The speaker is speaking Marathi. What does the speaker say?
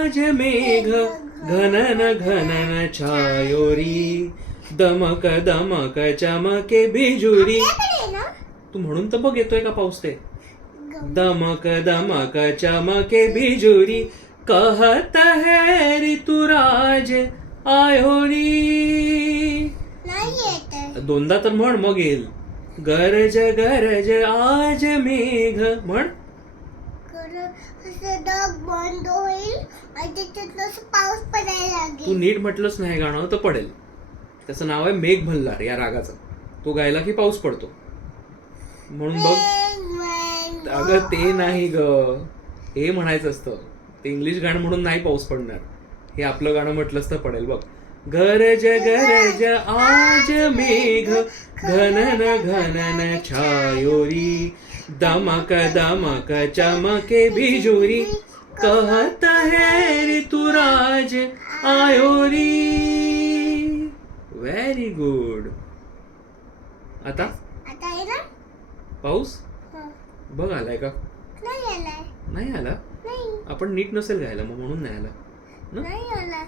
आज मेघ घनन घनन छायोरी दमक दमक चमके बिजुरी. तू म्हणून तर बघ येतोय का पाऊस ते. दमक दमक चमके बिजुरी कहत है ऋतुराज आयोरी. दोनदा तर म्हण मग येईल. गरज गरज आज मेघ म्हण. बंद होईल आणि त्याच्यात पाऊस पडायला लागेल. तू नीट म्हटलंच नाही गाणं तर पडेल. त्याचं नाव आहे मेघ भल्लार या रागाचं. तो गायला की पाऊस पडतो म्हणून बघ. अगं ते नाही ग, हे म्हणायचं असतं. ते इंग्लिश गाणं म्हणून नाही पाऊस पडणार. हे आपलं गाणं म्हटलंच तर पडेल बघ. गरज गरज आज मेघ घनन घनन छायोरी दमक दमक चमके बिजुरी कहत है ऋतुराज आयोरी. Very good. आता पाऊस बघ आलाय का. नाही आला. आपण नीट नसेल गायला मग म्हणून नाही आला. नाही आला.